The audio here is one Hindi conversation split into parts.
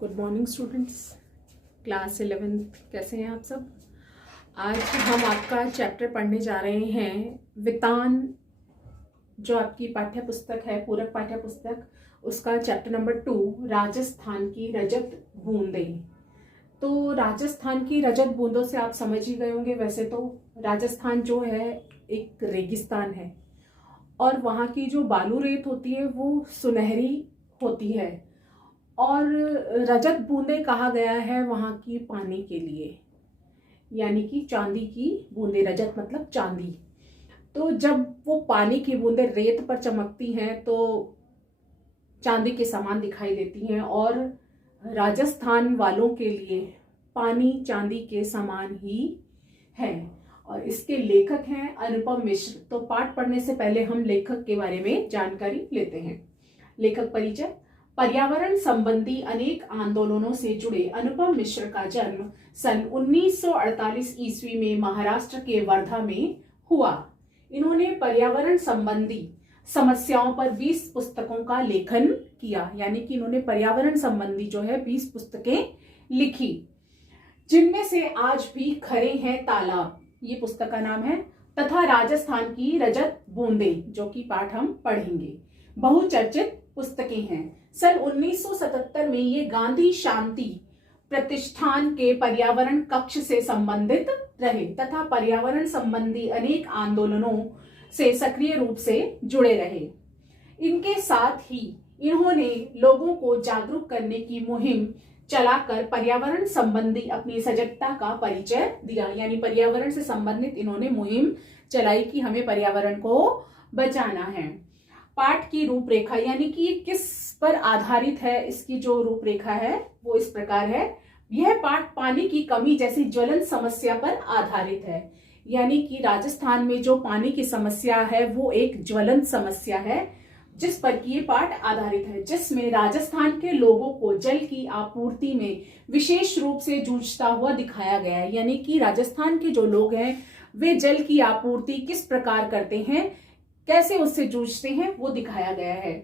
Good morning students, class 11th। कैसे हैं आप सब। आज हम आपका चैप्टर पढ़ने जा रहे हैं वितान, जो आपकी पाठ्य पुस्तक है, पूरक पाठ्य पुस्तक, उसका चैप्टर नंबर 2, राजस्थान की रजत बूंदें। तो राजस्थान की रजत बूंदों से आप समझ ही गए होंगे। वैसे तो राजस्थान जो है एक रेगिस्तान है और वहाँ की जो बालू रेत होती है वो सुनहरी होती है, और रजत बूंदे कहा गया है वहाँ की पानी के लिए, यानी कि चांदी की बूंदे। रजत मतलब चांदी। तो जब वो पानी की बूंदे रेत पर चमकती हैं तो चांदी के समान दिखाई देती हैं, और राजस्थान वालों के लिए पानी चांदी के समान ही है। और इसके लेखक हैं अनुपम मिश्र। तो पाठ पढ़ने से पहले हम लेखक के बारे में जानकारी लेते हैं। लेखक परिचय। पर्यावरण संबंधी अनेक आंदोलनों से जुड़े अनुपम मिश्र का जन्म सन 1948 ईस्वी में महाराष्ट्र के वर्धा में हुआ। इन्होंने पर्यावरण संबंधी समस्याओं पर 20 पुस्तकों का लेखन किया, यानी कि इन्होंने पर्यावरण संबंधी जो है 20 पुस्तकें लिखी, जिनमें से आज भी खरे हैं तालाब, ये पुस्तक का नाम है, तथा राजस्थान की रजत बूंदें, जो कि पाठ हम पढ़ेंगे, बहुचर्चित पुस्तकें हैं। सन 1977 में ये गांधी शांति प्रतिष्ठान के पर्यावरण कक्ष से संबंधित रहे तथा पर्यावरण संबंधी अनेक आंदोलनों से सक्रिय रूप से जुड़े रहे। इनके साथ ही इन्होंने लोगों को जागरूक करने की मुहिम चलाकर पर्यावरण संबंधी अपनी सजगता का परिचय दिया, यानी पर्यावरण से संबंधित इन्होंने मुहिम चलाई कि हमें पर्यावरण को बचाना है। पाठ की रूपरेखा, यानी कि किस पर आधारित है, इसकी जो रूपरेखा है वो इस प्रकार है। यह पाठ पानी की कमी जैसी ज्वलन समस्या पर आधारित है, यानी कि राजस्थान में जो पानी की समस्या है वो एक ज्वलंत समस्या है जिस पर कि ये पाठ आधारित है, जिसमें राजस्थान के लोगों को जल की आपूर्ति में विशेष रूप से जूझता हुआ दिखाया गया है। यानी कि राजस्थान के जो लोग हैं वे जल की आपूर्ति किस प्रकार करते हैं, कैसे उससे जूझते हैं, वो दिखाया गया है।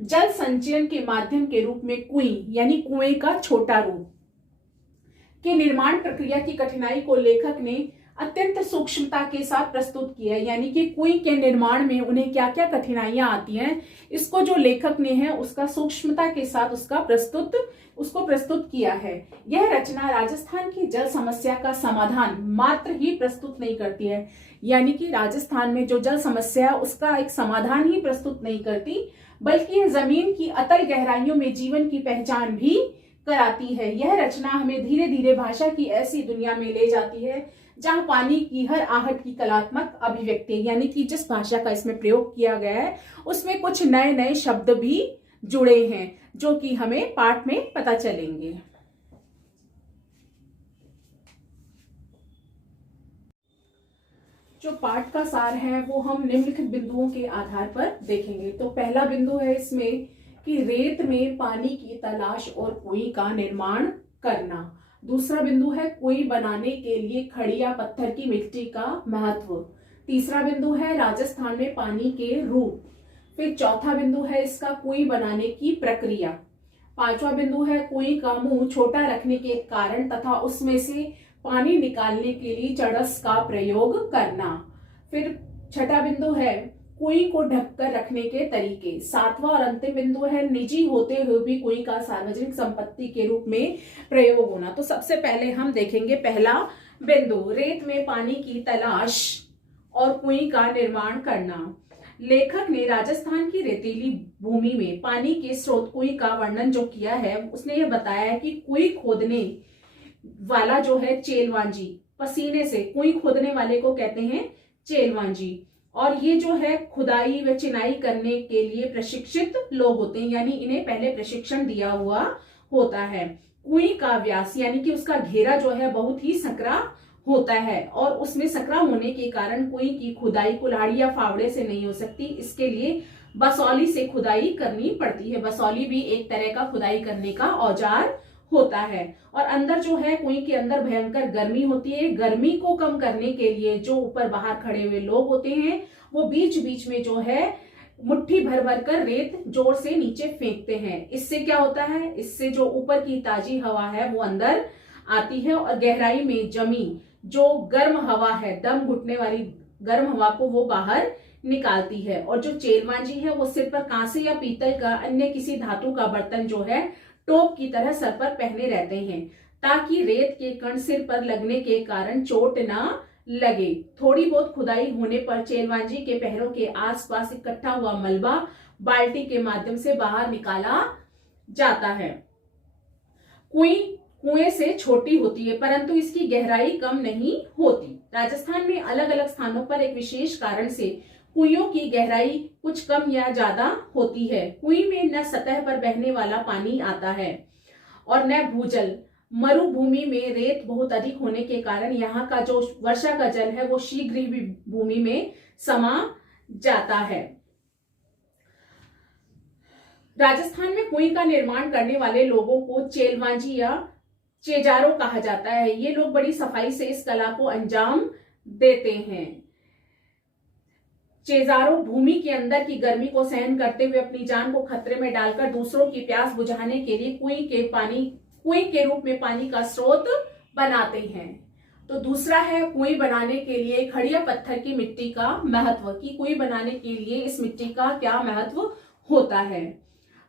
जल संचयन के माध्यम के रूप में कुएं, यानी कुएं का छोटा रूप के निर्माण प्रक्रिया की कठिनाई को लेखक ने अत्यंत सूक्ष्मता के साथ प्रस्तुत किया है, यानी कि कुएं के निर्माण में उन्हें क्या क्या कठिनाइयां आती हैं, इसको जो लेखक ने है उसका सूक्ष्मता के साथ उसको प्रस्तुत किया है। यह रचना राजस्थान की जल समस्या का समाधान मात्र ही प्रस्तुत नहीं करती है, यानी कि राजस्थान में जो जल समस्या है उसका एक समाधान ही प्रस्तुत नहीं करती, बल्कि यह जमीन की अतल गहराइयों में जीवन की पहचान भी कराती है। यह रचना हमें धीरे धीरे भाषा की ऐसी दुनिया में ले जाती है जहां पानी की हर आहट की कलात्मक अभिव्यक्ति, यानी कि जिस भाषा का इसमें प्रयोग किया गया है उसमें कुछ नए नए शब्द भी जुड़े हैं जो कि हमें पाठ में पता चलेंगे। जो पाठ का सार है वो हम निम्नलिखित बिंदुओं के आधार पर देखेंगे। तो पहला बिंदु है इसमें कि रेत में पानी की तलाश और कुएं का निर्माण करना। दूसरा बिंदु है कुएं बनाने के लिए खड़ी या पत्थर की मिट्टी का महत्व। तीसरा बिंदु है राजस्थान में पानी के रूप। फिर चौथा बिंदु है इसका कुएं बनाने की प्रक्रिया। पांचवा बिंदु है कुएं का मुंह छोटा रखने के कारण तथा उसमें से पानी निकालने के लिए चड़स का प्रयोग करना। फिर छठा बिंदु है कुएं को ढककर रखने के तरीके। सातवां और अंतिम बिंदु है निजी होते हुए भी कुएं का सार्वजनिक संपत्ति के रूप में प्रयोग होना। तो सबसे पहले हम देखेंगे पहला बिंदु, रेत में पानी की तलाश और कुएं का निर्माण करना। लेखक ने राजस्थान की रेतीली भूमि में पानी के स्रोत कुएं का वर्णन जो किया है उसने यह बताया कि कुएं खोदने वाला जो है चेलवांजी, पसीने से कुएं खोदने वाले को कहते हैं चेलवांजी, और ये जो है खुदाई व चिनाई करने के लिए प्रशिक्षित लोग होते हैं, यानी इन्हें पहले प्रशिक्षण दिया हुआ होता है। कुएं का व्यास, यानी कि उसका घेरा जो है बहुत ही सकरा होता है, और उसमें सकरा होने के कारण कुएं की खुदाई कुल्हाड़ी या फावड़े से नहीं हो सकती। इसके लिए बसौली से खुदाई करनी पड़ती है। बसौली भी एक तरह का खुदाई करने का औजार होता है। और अंदर जो है कुएं के अंदर भयंकर गर्मी होती है। गर्मी को कम करने के लिए जो ऊपर बाहर खड़े हुए लोग होते हैं वो बीच बीच में जो है मुट्ठी भर भर कर रेत जोर से नीचे फेंकते हैं। इससे क्या होता है, इससे जो ऊपर की ताजी हवा है वो अंदर आती है और गहराई में जमी जो गर्म हवा है, दम घुटने वाली गर्म हवा को वो बाहर निकालती है। और जो चेलवांजी है वो सिर पर कांसे या पीतल का अन्य किसी धातु का बर्तन जो है टोप की तरह सर पर पहने रहते हैं, ताकि रेत के कण सिर पर लगने के कारण चोट ना लगे। थोड़ी बहुत खुदाई होने पर चेलवांजी के पैरों के आसपास इकट्ठा हुआ मलबा बाल्टी के माध्यम से बाहर निकाला जाता है। कुएं कुएं से छोटी होती है परंतु इसकी गहराई कम नहीं होती। राजस्थान में अलग अलग स्थानों पर एक विशेष कारण से कुइयों की गहराई कुछ कम या ज्यादा होती है। कुएं में न सतह पर बहने वाला पानी आता है और न भूजल। मरुभूमि में रेत बहुत अधिक होने के कारण यहाँ का जो वर्षा का जल है वो शीघ्र ही भूमि में समा जाता है। राजस्थान में कुएं का निर्माण करने वाले लोगों को चेलवांजी या चेजारो कहा जाता है। ये लोग बड़ी सफाई से इस कला को अंजाम देते हैं। चेजारो भूमि के अंदर की गर्मी को सहन करते हुए अपनी जान को खतरे में डालकर दूसरों की प्यास बुझाने के लिए कुएं के रूप में पानी का स्रोत बनाते हैं। तो दूसरा है कुएं बनाने के लिए खड़िया पत्थर की मिट्टी का महत्व, कि कुएं बनाने के लिए इस मिट्टी का क्या महत्व होता है।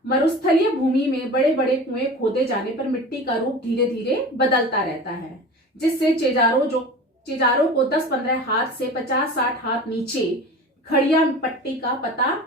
मरुस्थलीय भूमि में बड़े बड़े कुएं खोदे जाने पर मिट्टी का रूप धीरे धीरे बदलता रहता है, जिससे चेजारो को 10-15 हाथ से 50-60 हाथ नीचे खड़िया पट्टी का पता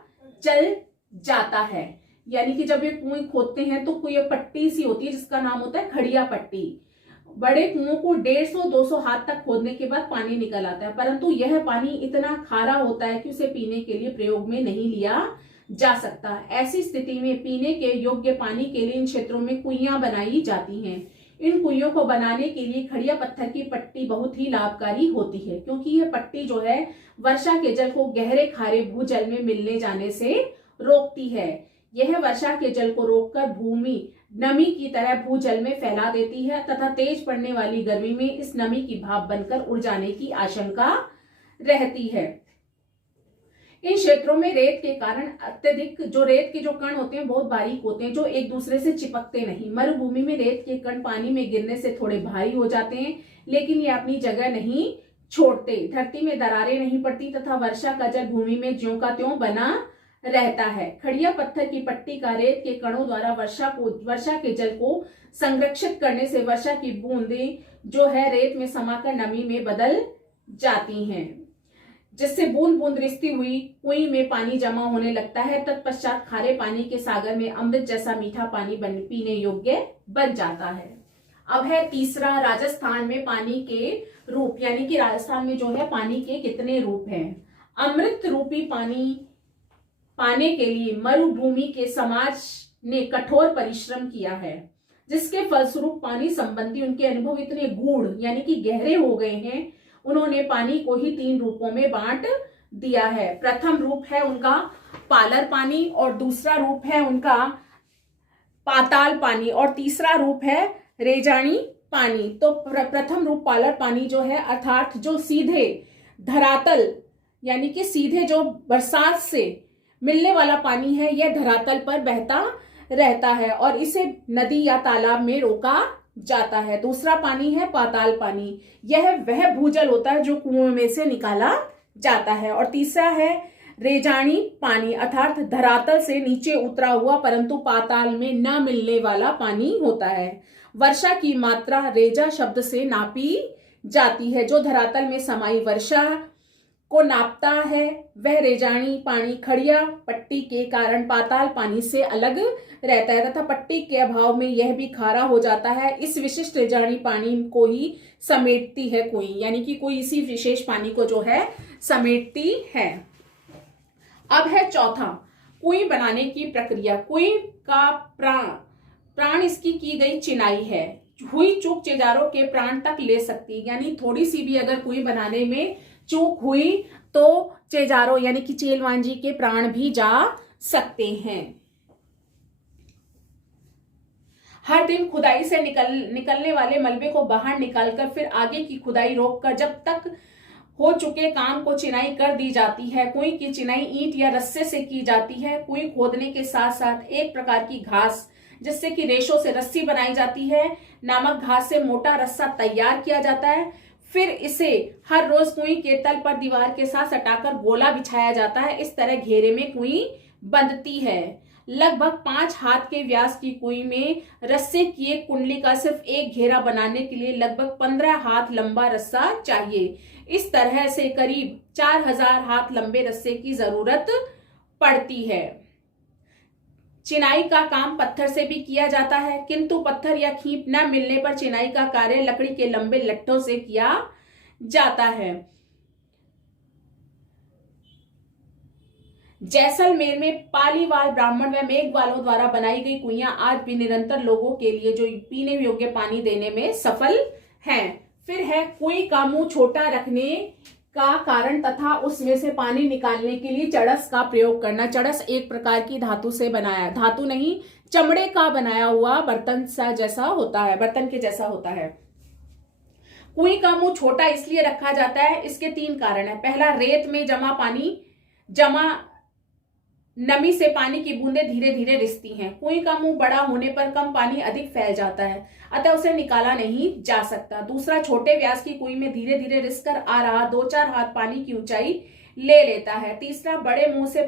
चल जाता है। यानी कि जब ये कुएं खोदते हैं तो कोई पट्टी सी होती है जिसका नाम होता है खड़िया पट्टी। बड़े कुओं को 150-200 हाथ तक खोदने के बाद पानी निकल आता है, परंतु यह पानी इतना खारा होता है कि उसे पीने के लिए प्रयोग में नहीं लिया जा सकता। ऐसी स्थिति में पीने के योग्य पानी के लिए इन क्षेत्रों में कुइयां बनाई जाती हैं। इन कुइयों को बनाने के लिए खड़िया पत्थर की पट्टी बहुत ही लाभकारी होती है, क्योंकि यह पट्टी जो है वर्षा के जल को गहरे खारे भूजल में मिलने जाने से रोकती है। यह वर्षा के जल को रोककर भूमि नमी की तरह भूजल में फैला देती है तथा तेज पड़ने वाली गर्मी में इस नमी की भाप बनकर उड़ जाने की आशंका रहती है। इन क्षेत्रों में रेत के कारण अत्यधिक रेत के जो कण होते हैं बहुत बारीक होते हैं, जो एक दूसरे से चिपकते नहीं। मरुभूमि में रेत के कण पानी में गिरने से थोड़े भारी हो जाते हैं, लेकिन ये अपनी जगह नहीं छोड़ते। धरती में दरारें नहीं पड़ती तथा वर्षा का जल भूमि में ज्यों का त्यों बना रहता है। खड़िया पत्थर की पट्टी का रेत के कणों द्वारा वर्षा के जल को संरक्षित करने से वर्षा की बूंदें जो है रेत में समाकर नमी में बदल जाती हैं, जिससे बूंद बूंद रिसती हुई कुएं में पानी जमा होने लगता है। तत्पश्चात खारे पानी के सागर में अमृत जैसा मीठा पानी पीने योग्य बन जाता है। अब है तीसरा, राजस्थान में पानी के रूप, यानी कि राजस्थान में जो है पानी के कितने रूप हैं। अमृत रूपी पानी पाने के लिए मरुभूमि के समाज ने कठोर परिश्रम किया है, जिसके फलस्वरूप पानी संबंधी उनके अनुभव इतने गूढ़ यानी कि गहरे हो गए हैं। उन्होंने पानी को ही 3 रूपों में बांट दिया है। प्रथम रूप है उनका पालर पानी, और दूसरा रूप है उनका पाताल पानी, और तीसरा रूप है रेजानी पानी। तो प्रथम रूप पालर पानी जो है, अर्थात जो सीधे धरातल यानी कि सीधे जो बरसात से मिलने वाला पानी है, यह धरातल पर बहता रहता है और इसे नदी या तालाब में रोका जाता है। दूसरा पानी है पाताल पानी, यह वह भूजल होता है जो कुएं में से निकाला जाता है। और तीसरा है रेजानी पानी, अर्थात धरातल से नीचे उतरा हुआ परंतु पाताल में न मिलने वाला पानी होता है। वर्षा की मात्रा रेजा शब्द से नापी जाती है। जो धरातल में समाई वर्षा को नापता है वह रेजानी पानी खड़िया पट्टी के कारण पाताल पानी से अलग रहता है तथा पट्टी के अभाव में यह भी खारा हो जाता है। इस विशिष्ट रेजानी पानी को ही समेटती है कुएं, यानी कि कोई इसी विशेष पानी को जो है समेटती है। अब है चौथा, कुएं बनाने की प्रक्रिया। कुएं का प्राण इसकी की गई चिनाई है। हुई चूक चेजारों के प्राण तक ले सकती है, यानी थोड़ी सी भी अगर कुएं बनाने में चूक हुई तो चेजारो यानी कि चेलवांजी के प्राण भी जा सकते हैं। हर दिन खुदाई से निकलने वाले मलबे को बाहर निकालकर फिर आगे की खुदाई रोककर जब तक हो चुके काम को चिनाई कर दी जाती है। कुई की चिनाई ईंट या रस्से से की जाती है। कुई खोदने के साथ साथ एक प्रकार की घास जिससे कि रेशों से रस्सी बनाई जाती है नामक घास से मोटा रस्सा तैयार किया जाता है। फिर इसे हर रोज कुई के तल पर दीवार के साथ सटाकर गोला बिछाया जाता है। इस तरह घेरे में कुई बंधती है। लगभग 5 हाथ के व्यास की कुई में रस्से की एक कुंडली का सिर्फ एक घेरा बनाने के लिए लगभग 15 हाथ लंबा रस्सा चाहिए। इस तरह से करीब 4000 हाथ लंबे रस्से की जरूरत पड़ती है। चिनाई का काम पत्थर से भी किया जाता है, किंतु पत्थर या खींप न मिलने पर चिनाई का कार्य लकड़ी के लंबे लट्ठों से किया जाता है। जैसलमेर में पालीवाल ब्राह्मण व मेघवालों द्वारा बनाई गई कुइयां आज भी निरंतर लोगों के लिए जो पीने योग्य पानी देने में सफल हैं। फिर है कुई का मुंह छोटा रखने का कारण तथा उसमें से पानी निकालने के लिए चड़स का प्रयोग करना। चड़स एक प्रकार की धातु से बनाया, धातु नहीं चमड़े का बनाया हुआ बर्तन सा जैसा होता है, बर्तन के जैसा होता है। कुई का मुंह छोटा इसलिए रखा जाता है, इसके 3 कारण है। पहला, रेत में जमा नमी से पानी की बूंदें धीरे धीरे रिसती हैं। कुई का मुंह बड़ा होने पर कम पानी अधिक फैल जाता है, अतः उसे निकाला नहीं जा सकता। दूसरा, छोटे व्यास की कुई में धीरे धीरे रिसकर आ रहा 2-4 हाथ पानी की ऊंचाई ले लेता है। तीसरा, बड़े मुंह से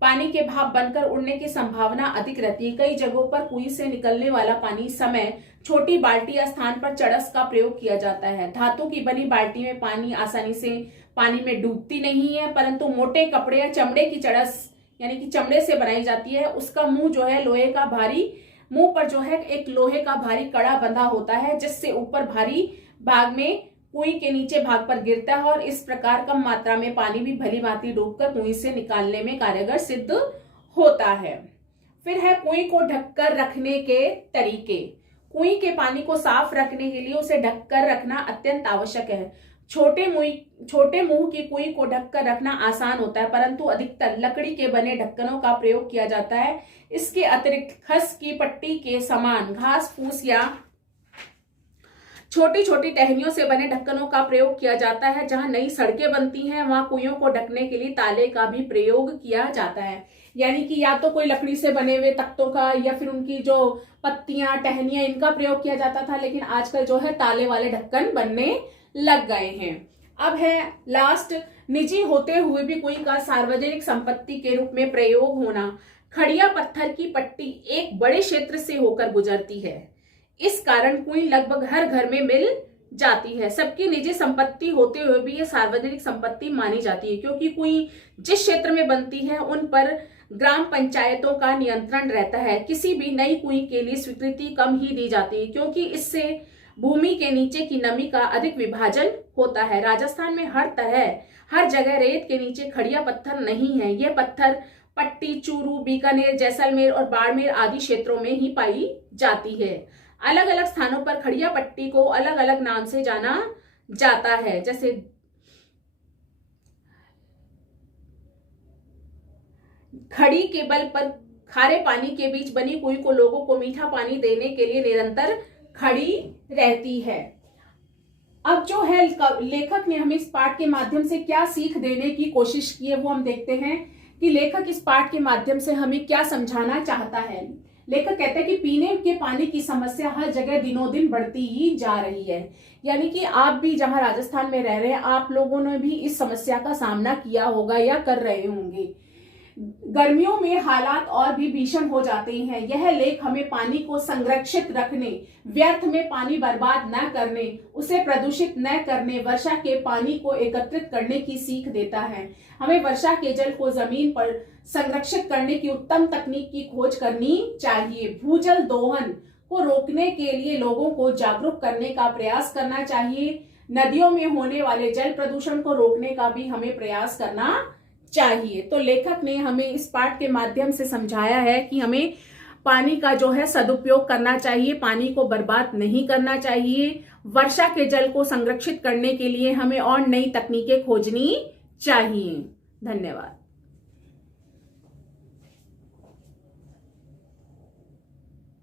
पानी के भाप बनकर उड़ने की संभावना अधिक रहती है। कई जगहों पर कुई से निकलने वाला पानी समय छोटी बाल्टी या स्थान पर चड़स का प्रयोग किया जाता है। धातु की बनी बाल्टी में पानी आसानी से पानी में डूबती नहीं है, परंतु मोटे कपड़े या चमड़े की चड़स यानी कि चमड़े से बनाई जाती है, उसका मुंह जो है लोहे का भारी, मुंह पर जो है एक लोहे का भारी कड़ा बंधा होता है जिससे ऊपर भारी भाग में कुई के नीचे भाग पर गिरता है और इस प्रकार कम मात्रा में पानी भी भली भांति डूबकर कुई से निकालने में कारगर सिद्ध होता है। फिर है कुई को ढककर रखने के तरीके। कुई के पानी को साफ रखने के लिए उसे ढककर रखना अत्यंत आवश्यक है। छोटे मुंह की कुई को ढककर रखना आसान होता है, परंतु अधिकतर लकड़ी के बने ढक्कनों का प्रयोग किया जाता है। इसके अतिरिक्त खस की पट्टी के समान घास फूस या छोटी छोटी टहनियों से बने ढक्कनों का प्रयोग किया जाता है। जहां नई सड़कें बनती हैं वहां कुइयों को ढकने के लिए ताले का भी प्रयोग किया जाता है। यानी कि या तो कोई लकड़ी से बने हुए तख्तों का या फिर उनकी जो पत्तियां टहनियां इनका प्रयोग किया जाता था, लेकिन आजकल जो है ताले वाले ढक्कन बनने लग गए हैं। अब है लास्ट, निजी होते हुए भी कुई का सार्वजनिक संपत्ति के रूप में प्रयोग होना। खड़िया पत्थर की पट्टी एक बड़े क्षेत्र से होकर गुजरती है, इस कारण कुई लगभग हर घर में मिल जाती है। सबकी निजी संपत्ति होते हुए भी ये सार्वजनिक संपत्ति मानी जाती है, क्योंकि कुई जिस क्षेत्र में बनती है उन पर ग्राम पंचायतों का नियंत्रण रहता है। किसी भी नई कुई के लिए स्वीकृति कम ही दी जाती है, क्योंकि इससे भूमि के नीचे की नमी का अधिक विभाजन होता है। राजस्थान में हर जगह रेत के नीचे खड़िया पत्थर नहीं है। ये पत्थर पट्टी, चूरू, बीकानेर, जैसलमेर और बाड़मेर आदि क्षेत्रों में ही पाई जाती है। अलग अलग स्थानों पर खड़िया पट्टी को अलग अलग नाम से जाना जाता है, जैसे खड़ी के बल पर खारे पानी के बीच बनी कुई को लोगों को मीठा पानी देने के लिए निरंतर खड़ी रहती है। अब जो है लेखक ने हमें इस पाठ के माध्यम से क्या सीख देने की कोशिश की है वो हम देखते हैं कि लेखक इस पाठ के माध्यम से हमें क्या समझाना चाहता है। लेखक कहते हैं कि पीने के पानी की समस्या हर जगह दिनों दिन बढ़ती ही जा रही है। यानी कि आप भी जहां राजस्थान में रह रहे हैं, आप लोगों ने भी इस समस्या का सामना किया होगा या कर रहे होंगे। गर्मियों में हालात और भी भीषण हो जाते हैं। यह लेख हमें पानी को संरक्षित रखने, व्यर्थ में पानी बर्बाद न करने, उसे प्रदूषित न करने, वर्षा के पानी को एकत्रित करने की सीख देता है। हमें वर्षा के जल को जमीन पर संरक्षित करने की उत्तम तकनीक की खोज करनी चाहिए। भूजल दोहन को रोकने के लिए लोगों को जागरूक करने का प्रयास करना चाहिए। नदियों में होने वाले जल प्रदूषण को रोकने का भी हमें प्रयास करना चाहिए। तो लेखक ने हमें इस पाठ के माध्यम से समझाया है कि हमें पानी का जो है सदुपयोग करना चाहिए, पानी को बर्बाद नहीं करना चाहिए। वर्षा के जल को संरक्षित करने के लिए हमें और नई तकनीकें खोजनी चाहिए। धन्यवाद।